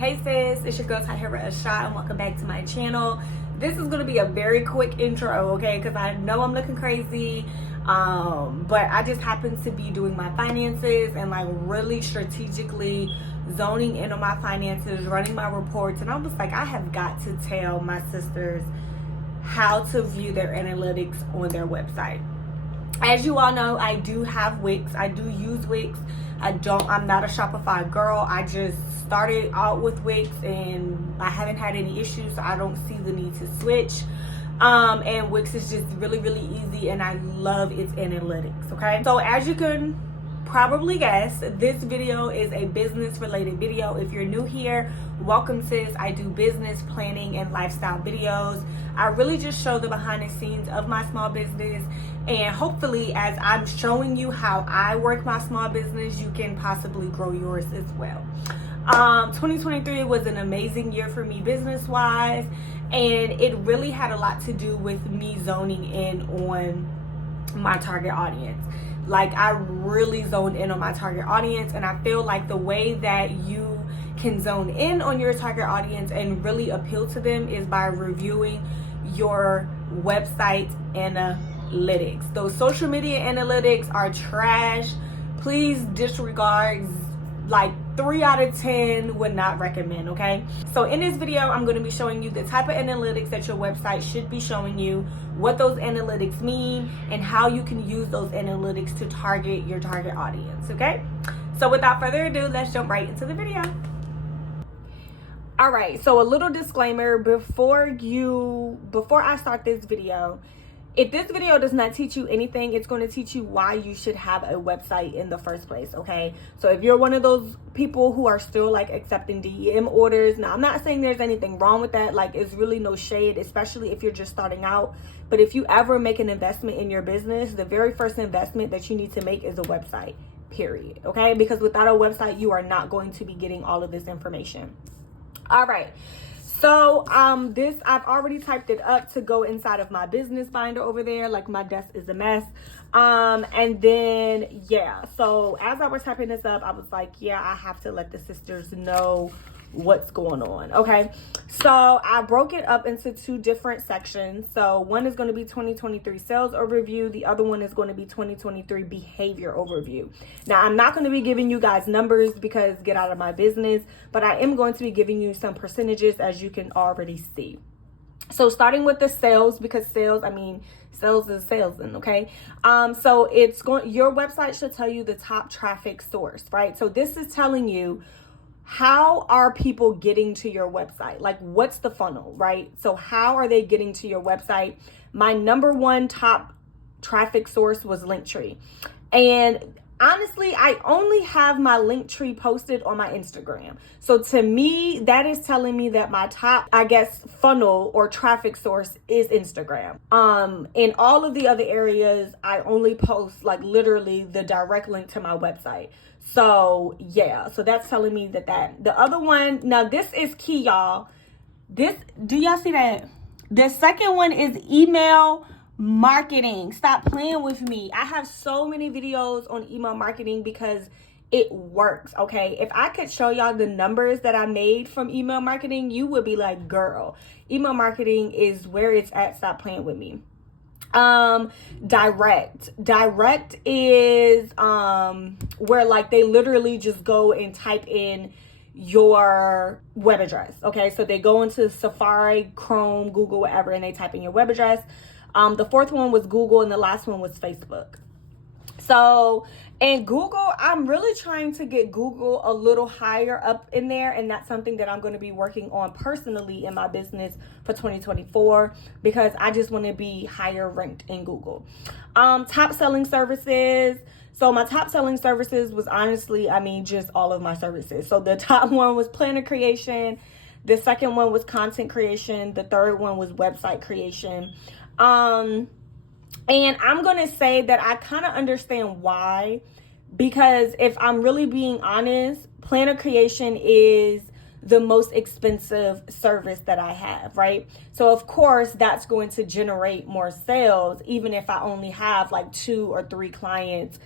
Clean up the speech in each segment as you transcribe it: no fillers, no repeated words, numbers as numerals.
Hey sis, it's your girl Tahirah, Ahshah, and welcome back to my channel. This is going to be a very quick intro, okay, because I know I'm looking crazy, but I just happen to be doing my finances and like really strategically zoning in on my finances, running my reports, and I was like, I have got to tell my sisters how to view their analytics on their website. As you all know, I do have Wix. I do use Wix. I'm not a Shopify girl. I just started out with Wix and I haven't had any issues, so I don't see the need to switch. And Wix is just really, really easy and I love its analytics, okay? So as you can probably guess, this video is a business related video. If you're new here, welcome sis. I do business planning and lifestyle videos. I really just show the behind the scenes of my small business, and hopefully as I'm showing you how I work my small business, you can possibly grow yours as well. 2023 was an amazing year for me business wise, and it really had a lot to do with me zoning in on my target audience. Like, I really zoned in on my target audience, and I feel like the way that you can zone in on your target audience and really appeal to them is by reviewing your website analytics. Those social media analytics are trash. Please disregard. Like 3 out of 10 would not recommend, okay? So in this video, I'm going to be showing you the type of analytics that your website should be showing you, what those analytics mean, and how you can use those analytics to target your target audience, okay? So without further ado, let's jump right into the video. All right, so a little disclaimer before I start this video. If this video does not teach you anything, it's going to teach you why you should have a website in the first place, okay? So if you're one of those people who are still like accepting DEM orders, now I'm not saying there's anything wrong with that. Like, it's really no shade, especially if you're just starting out. But if you ever make an investment in your business, the very first investment that you need to make is a website, period, okay? Because without a website, you are not going to be getting all of this information. All right. So this, I've already typed it up to go inside of my business binder over there. Like, my desk is a mess. And then, yeah, so as I was typing this up, I was like, yeah, I have to let the sisters know what's going on. Okay, so I broke it up into 2 different sections. So one is going to be 2023 sales overview. The other one is going to be 2023 behavior overview. Now, I'm not going to be giving you guys numbers because get out of my business, but I am going to be giving you some percentages, as you can already see. So starting with the sales, because sales is salesman, okay? So your website should tell you the top traffic source, right? So this is telling you, how are people getting to your website? Like, what's the funnel, right? So how are they getting to your website? My number 1 top traffic source was Linktree. And honestly, I only have my Linktree posted on my Instagram. So to me, that is telling me that my top, I guess, funnel or traffic source is Instagram. In all of the other areas, I only post like literally the direct link to my website. So yeah, so that's telling me that the other one, now this is key, y'all. Do y'all see that? The second one is email marketing. Stop playing with me. I have so many videos on email marketing because it works, okay? If I could show y'all the numbers that I made from email marketing, you would be like, girl, email marketing is where it's at. Stop playing with me. Direct is where like they literally just go and type in your web address, okay? So they go into Safari, Chrome, Google, whatever, and they type in your web address. The 4th one was Google, and the last one was Facebook. So in Google, I'm really trying to get Google a little higher up in there, and that's something that I'm going to be working on personally in my business for 2024 because I just want to be higher ranked in Google. Top selling services. So my top selling services was honestly, just all of my services. So the top one was planner creation. The second one was content creation. The third one was website creation. And I'm going to say that I kind of understand why, because if I'm really being honest, planner creation is the most expensive service that I have, right? So of course that's going to generate more sales, even if I only have like 2 or 3 clients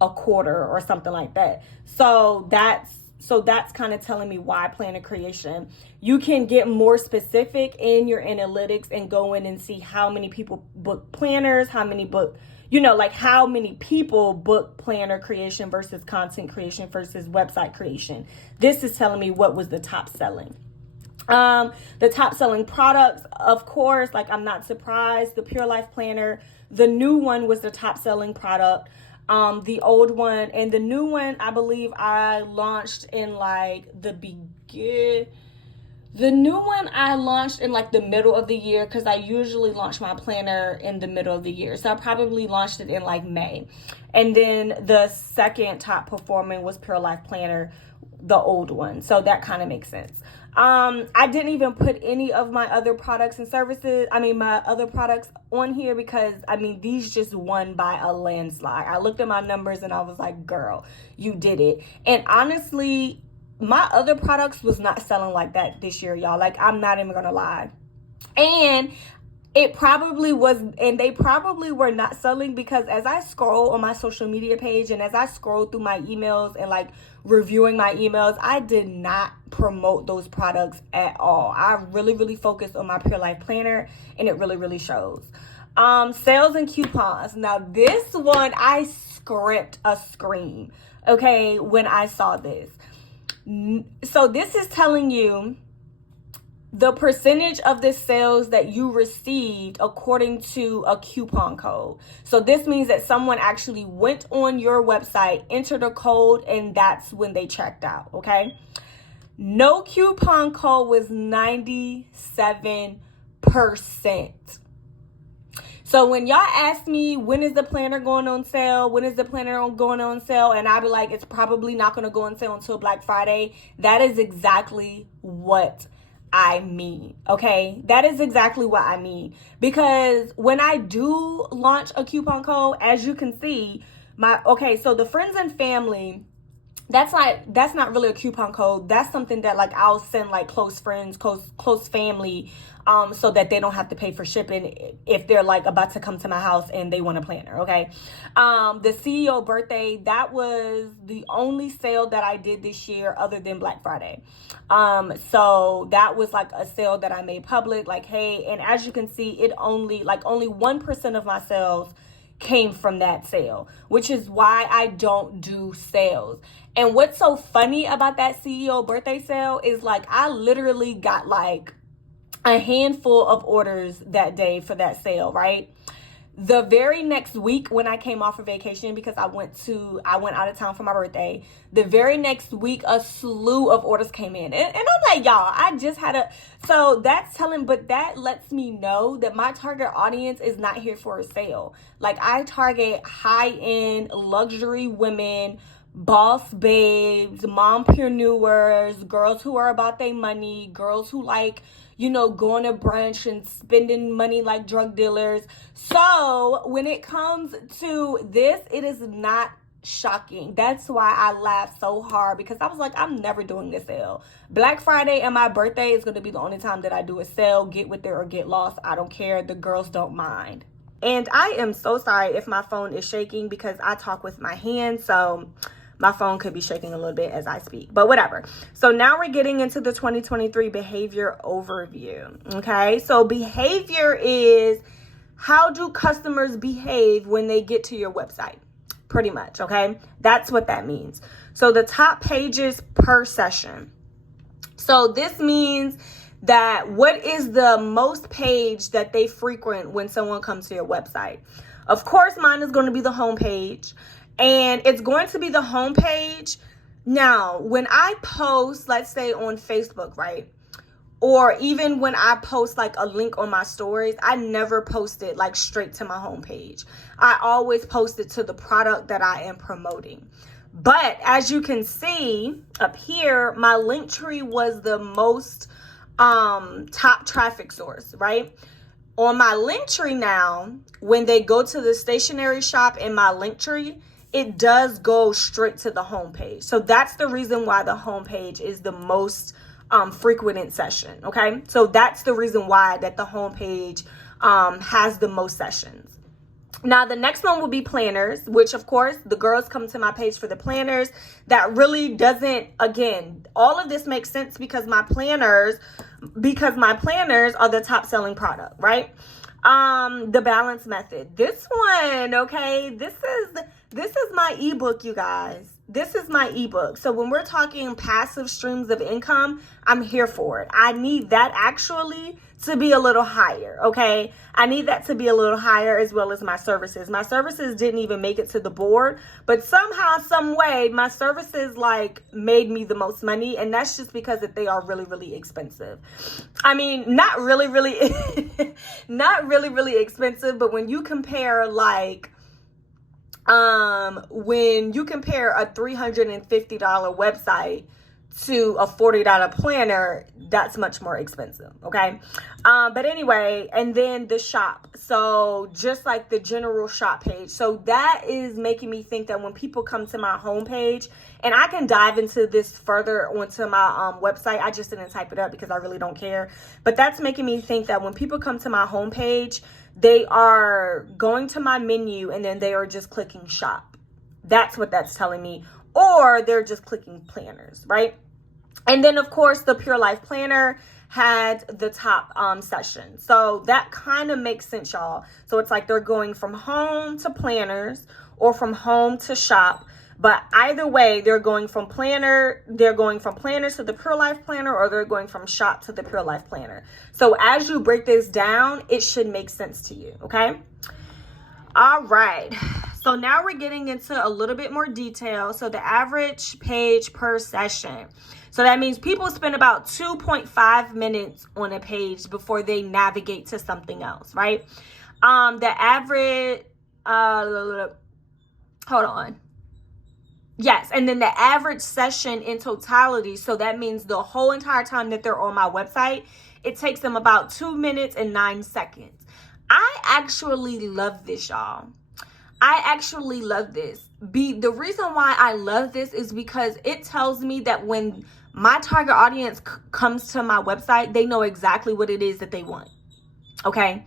a quarter or something like that. So that's So that's kind of telling me why planner creation. You can get more specific in your analytics and go in and see how many people book planners, how many book, like how many people book planner creation versus content creation versus website creation. This is telling me what was the top selling. The top selling products, of course, like I'm not surprised. The Pure Life Planner, the new one was the top selling product. The old one and the new one, I believe I launched in like the new one I launched in like the middle of the year, because I usually launch my planner in the middle of the year. So I probably launched it in like May. And then the second top performing was Pure Life Planner, the old one. So that kind of makes sense. I didn't even put any of my other products and services, my other products on here because, these just won by a landslide. I looked at my numbers and I was like, girl, you did it. And honestly, my other products was not selling like that this year, y'all. Like, I'm not even gonna lie. And it probably was, and they probably were not selling because as I scroll on my social media page and as I scroll through my emails and like reviewing my emails, I did not promote those products at all. I really, really focused on my Pure Life Planner, and it really, really shows. Sales and coupons. Now this one, I script a scream, okay, when I saw this. So this is telling you the percentage of the sales that you received according to a coupon code. So this means that someone actually went on your website, entered a code, and that's when they checked out, okay? No coupon code was 97%. So when y'all ask me, when is the planner going on sale? When is the planner going on sale? And I'll be like, it's probably not going to go on sale until Black Friday. That is exactly what I mean, okay? That is exactly what I mean. Because when I do launch a coupon code, as you can see, so the friends and family, that's not really a coupon code. That's something that like I'll send like close friends, close family, so that they don't have to pay for shipping if they're like about to come to my house and they want a planner, okay? The CEO birthday, that was the only sale that I did this year other than Black Friday. So that was like a sale that I made public, like, hey, and as you can see, only 1% of my sales came from that sale, which is why I don't do sales. And what's so funny about that CEO birthday sale is like I literally got like a handful of orders that day for that sale, right? The very next week when I came off of vacation, because I went out of town for my birthday, the very next week a slew of orders came in. And I'm like, y'all, I just had so that's but that lets me know that my target audience is not here for a sale. Like I target high-end luxury women, boss babes, mompreneurs, girls who are about their money, girls who like, going to brunch and spending money like drug dealers. So when it comes to this, it is not shocking. That's why I laughed so hard, because I was like, I'm never doing a sale. Black Friday and my birthday is going to be the only time that I do a sale. Get with it or get lost. I don't care. The girls don't mind. And I am so sorry if my phone is shaking because I talk with my hands. So my phone could be shaking a little bit as I speak, but whatever. So now we're getting into the 2023 behavior overview. Okay. So behavior is how do customers behave when they get to your website? Pretty much. Okay. That's what that means. So the top pages per session. So this means that what is the most page that they frequent when someone comes to your website? Of course, mine is going to be the home page. And it's going to be the homepage. Now, when I post, let's say on Facebook, right? Or even when I post like a link on my stories, I never post it like straight to my homepage. I always post it to the product that I am promoting. But as you can see up here, my link tree was the most top traffic source, right? On my link tree now, when they go to the stationery shop in my link tree, it does go straight to the homepage. So that's the reason why the homepage is the most frequented session. Okay. So that's the reason why that the homepage has the most sessions. Now, the next one will be planners, which of course the girls come to my page for the planners. That really doesn't, again, all of this makes sense because my planners are the top selling product, right? The balance method. This one, okay, this is my ebook, you guys. This is my ebook. So when we're talking passive streams of income, I'm here for it. I need that actually to be a little higher, okay? I need that to be a little higher, as well as my services. My services didn't even make it to the board, but somehow, some way, my services like made me the most money, and that's just because that they are really, really expensive. I mean, not really, not really, really expensive, but when you compare like, when you compare a $350 website to a $40 planner, that's much more expensive, okay? But anyway, and then the shop. So just like the general shop page. So that is making me think that when people come to my homepage, and I can dive into this further onto my website. I just didn't type it up because I really don't care. But that's making me think that when people come to my homepage, they are going to my menu and then they are just clicking shop. That's what that's telling me. Or they're just clicking planners, right? And then, of course, the Pure Life Planner had the top session. So that kind of makes sense, y'all. So it's like they're going from home to planners or from home to shop. But either way, they're going from planners to the Pure Life Planner, or they're going from shop to the Pure Life Planner. So as you break this down, it should make sense to you, okay? All right. So now we're getting into a little bit more detail. So the average page per session. So that means people spend about 2.5 minutes on a page before they navigate to something else, right? The average, hold on. Yes, and then the average session in totality, so that means the whole entire time that they're on my website, it takes them about 2 minutes and 9 seconds. I actually love this, y'all. I actually love this. The reason why I love this is because it tells me that when my target audience comes to my website, they know exactly what it is that they want, okay?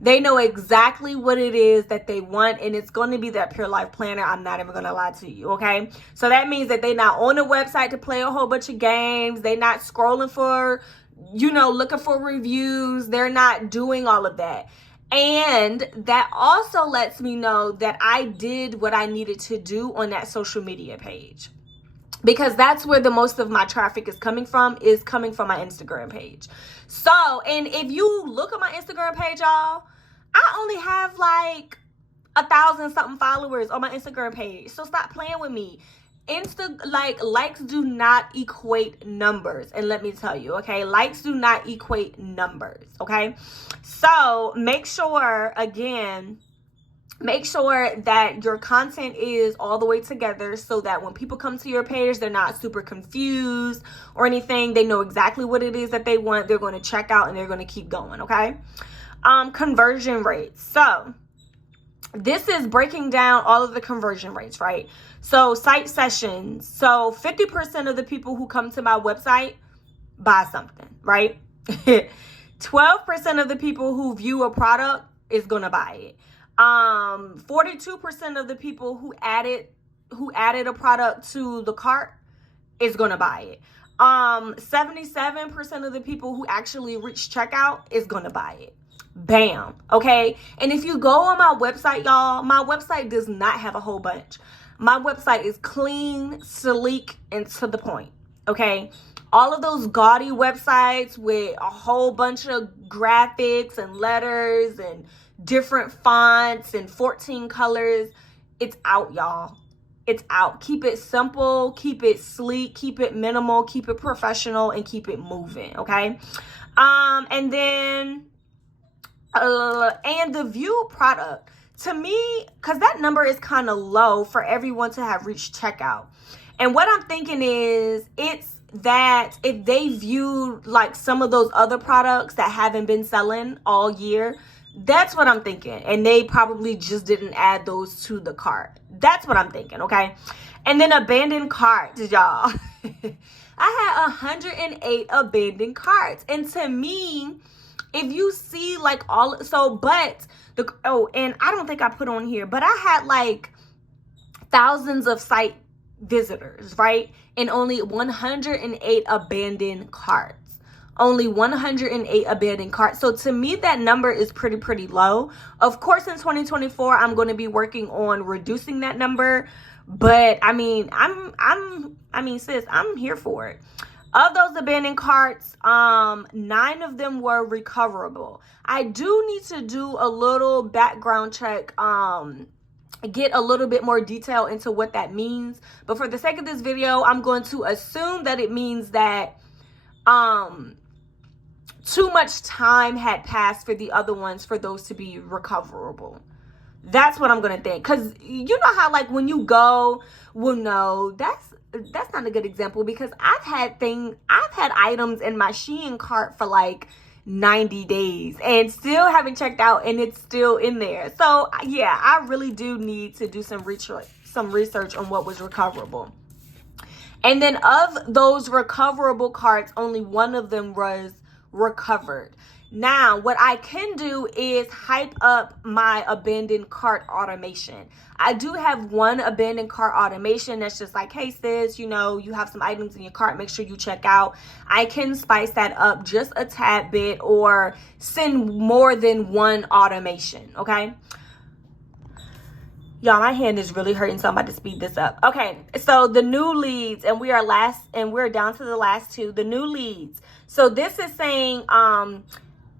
They know exactly what it is that they want, and it's going to be that Pure Life Planner. I'm not even going to lie to you, okay? So that means that they're not on the website to play a whole bunch of games. They're not scrolling for, looking for reviews. They're not doing all of that. And that also lets me know that I did what I needed to do on that social media page. Because that's where the most of my traffic is coming from my Instagram page. So, and if you look at my Instagram page, y'all, I only have like 1,000 something followers on my Instagram page. So stop playing with me. Likes do not equate numbers. And let me tell you, okay, likes do not equate numbers, okay? So make sure that your content is all the way together so that when people come to your page, they're not super confused or anything. They know exactly what it is that they want. They're going to check out and they're going to keep going, okay? Conversion rates. So this is breaking down all of the conversion rates, right? So site sessions. So 50% of the people who come to my website buy something, right? 12% of the people who view a product is going to buy it. 42% of the people who added a product to the cart is going to buy it. 77% of the people who actually reach checkout is going to buy it. Bam. Okay. And if you go on my website, y'all, my website does not have a whole bunch. My website is clean, sleek, and to the point. Okay. All of those gaudy websites with a whole bunch of graphics and letters and different fonts and 14 colors, it's out, y'all. It's out. Keep it simple, keep it sleek, keep it minimal, keep it professional, and keep it moving, okay? And then and the view product, to me, because that number is kind of low for everyone to have reached checkout. And what I'm thinking is, it's that if they view like some of those other products that haven't been selling all year, that's what I'm thinking. And they probably just didn't add those to the cart. That's what I'm thinking, okay? And then abandoned carts, y'all. I had 108 abandoned carts. And to me, if you see like and I don't think I put on here, but I had like thousands of site visitors, right? And only 108 abandoned carts. Only 108 abandoned carts. So to me, that number is pretty low. Of course, in 2024, I'm going to be working on reducing that number. But I mean, sis, I'm here for it. Of those abandoned carts, 9 of them were recoverable. I do need to do a little background check, get a little bit more detail into what that means. But for the sake of this video, I'm going to assume that it means that too much time had passed for the other ones for those to be recoverable. That's what I'm gonna think. Because you know how like when you go, well, no, that's not a good example, because I've had items in my Shein cart for like 90 days and still haven't checked out, and it's still in there. So yeah, I really do need to do some research on what was recoverable. And then of those recoverable carts, only 1 of them was recovered. Now, what I can do is hype up my abandoned cart automation. I do have one abandoned cart automation that's just like, hey sis, you know, you have some items in your cart, make sure you check out. I can spice that up just a tad bit or send more than one automation, okay? Y'all, my hand is really hurting, so I'm about to speed this up. Okay, so the new leads, and we're down to the last 2, the new leads. So this is saying,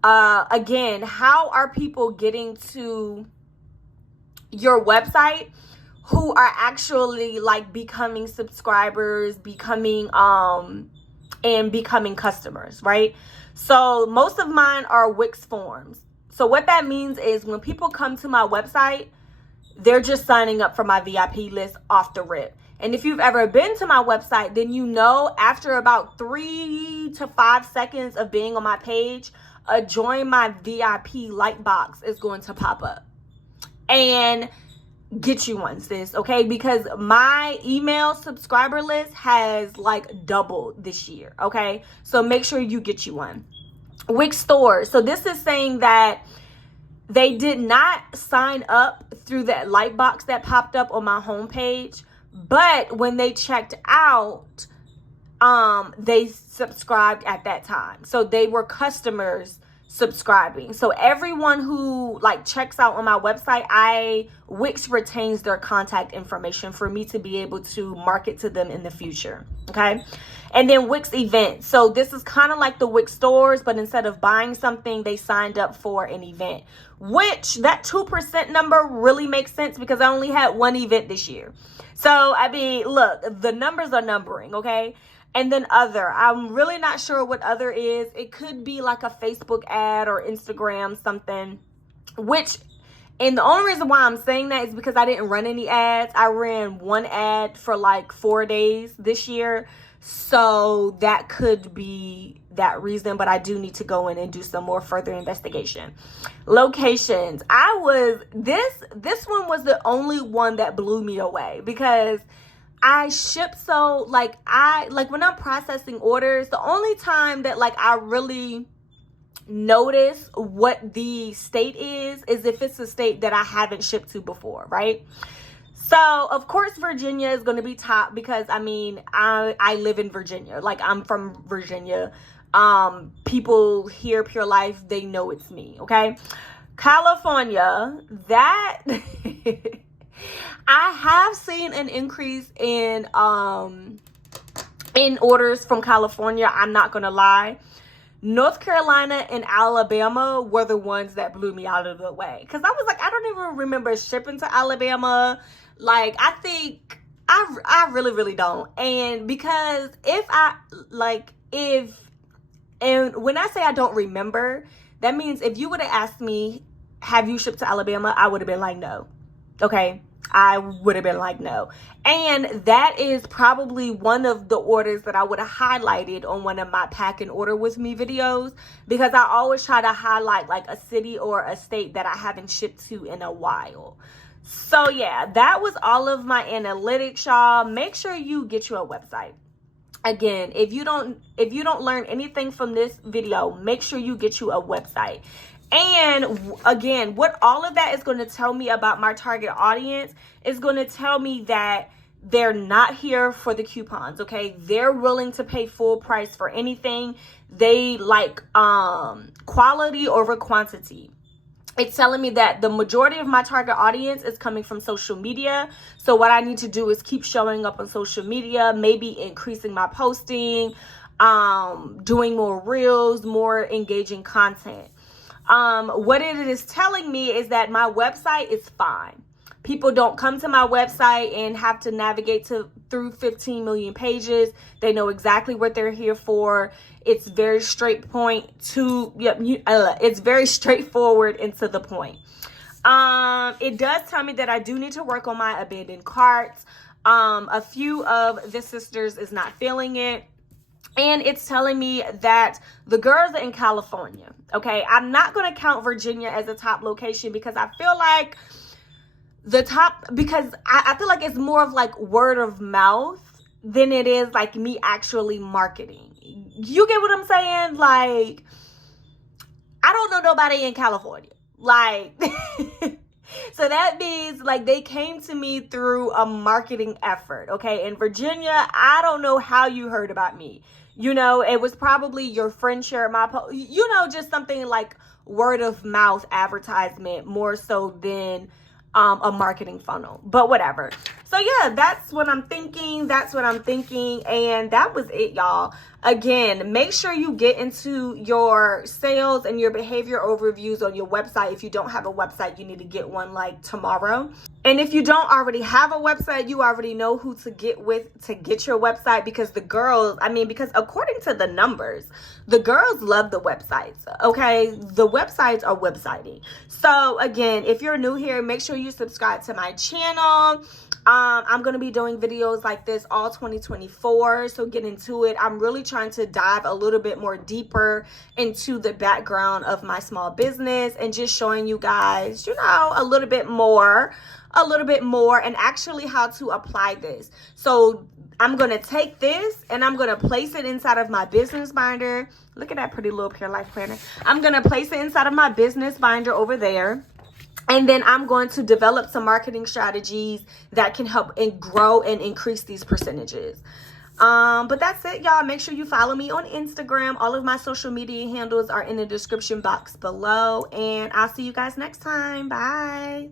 again, how are people getting to your website who are actually like becoming subscribers, becoming customers, right? So most of mine are Wix forms. So what that means is when people come to my website, they're just signing up for my VIP list off the rip. And if you've ever been to my website, then you know after about 3 to 5 seconds of being on my page, a join my VIP light box is going to pop up. And get you one, sis, okay? Because my email subscriber list has like doubled this year, okay? So make sure you get you one. Wix stores. So this is saying that they did not sign up through that light box that popped up on my homepage, but when they checked out, they subscribed at that time. So they were customers subscribing. So everyone who like checks out on my website, Wix retains their contact information for me to be able to market to them in the future. Okay. And then Wix events. So this is kind of like the Wix stores, but instead of buying something, they signed up for an event, which that 2% number really makes sense because I only had 1 event this year. So, I mean, look, the numbers are numbering. Okay. And then other, I'm really not sure what other is. It could be like a Facebook ad or Instagram, something, and the only reason why I'm saying that is because I didn't run any ads. I ran 1 ad for like 4 days this year. So that could be that reason, but I do need to go in and do some more further investigation. Locations. This one was the only one that blew me away because I ship so when I'm processing orders, the only time that like I really notice what the state is if it's a state that I haven't shipped to before, right? So of course Virginia is going to be top because I mean I live in Virginia. Like I'm from Virginia. People here, Pure Life, they know it's me. Okay. California, that I have seen an increase in orders from California. I'm not gonna lie. North Carolina and Alabama were the ones that blew me out of the way because I was like, I don't even remember shipping to Alabama. Like I think I really don't. And because and when I say I don't remember, that means if you would have asked me, have you shipped to Alabama? I would have been like, no. Okay. I would have been like, no. And that is probably one of the orders that I would have highlighted on one of my pack and order with me videos, because I always try to highlight like a city or a state that I haven't shipped to in a while. So yeah, that was all of my analytics, y'all. Make sure you get you a website. Again, if you don't learn anything from this video, make sure you get you a website. And again, what all of that is going to tell me about my target audience is going to tell me that they're not here for the coupons, okay? They're willing to pay full price for anything. They like quality over quantity. It's telling me that the majority of my target audience is coming from social media. So what I need to do is keep showing up on social media, maybe increasing my posting, doing more reels, more engaging content. What it is telling me is that my website is fine. People don't come to my website and have to navigate through 15 million pages. They know exactly what they're here for. It's very it's very straightforward and to the point. It does tell me that I do need to work on my abandoned carts. A few of the sisters is not feeling it. And it's telling me that the girls are in California. Okay, I'm not going to count Virginia as a top location because I feel like I feel like it's more of like word of mouth than it is like me actually marketing. You get what I'm saying? Like, I don't know nobody in California. Like, so that means like they came to me through a marketing effort. Okay, in Virginia, I don't know how you heard about me. You know, it was probably your friend shared my post. You know, just something like word of mouth advertisement more so than a marketing funnel, but whatever. So yeah, that's what I'm thinking. And that was it, y'all. Again, make sure you get into your sales and your behavior overviews on your website. If you don't have a website, you need to get one like tomorrow. And if you don't already have a website, you already know who to get with to get your website, because because according to the numbers, the girls love the websites, okay? The websites are websiting. So again, if you're new here, make sure you subscribe to my channel. I'm going to be doing videos like this all 2024. So get into it. I'm really trying to dive a little bit more deeper into the background of my small business and just showing you guys, you know, a little bit more and actually how to apply this. So I'm going to take this and I'm going to place it inside of my business binder. Look at that pretty little Pure Life planner. I'm going to place it inside of my business binder over there. And then I'm going to develop some marketing strategies that can help and grow and increase these percentages. But that's it, y'all. Make sure you follow me on Instagram. All of my social media handles are in the description box below. And I'll see you guys next time. Bye.